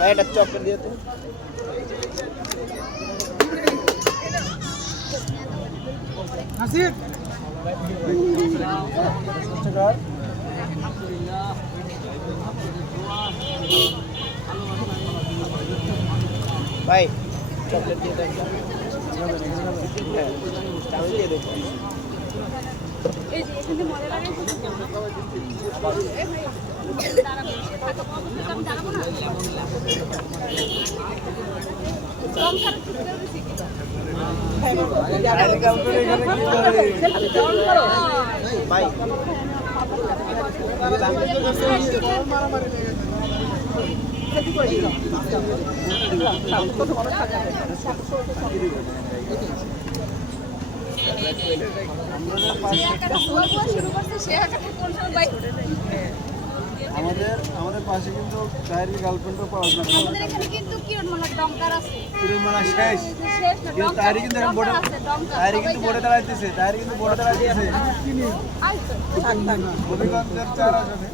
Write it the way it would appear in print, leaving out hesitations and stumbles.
ভাই এটা চকলেট দিয়ে তো হাসিব ভাই চকলেট দিয়ে দেন হ্যাঁ আমি দিয়ে দেবো এই যে এখানে মজা লাগে ভাই আমাদের পাশে কিন্তু ডায়েরি গার্লফ্রেন্ডও পাওয়া যায় আমাদের এখানে কিন্তু কিরণমালার ডঙ্কার আছে কিরণমালা শেষ শেষ না কিন্তু তারি কিন্তু এখন বোর্ডে তারি কিন্তু বোর্ডে দাঁড়াইতেছে হবিগঞ্জের 4 আসনে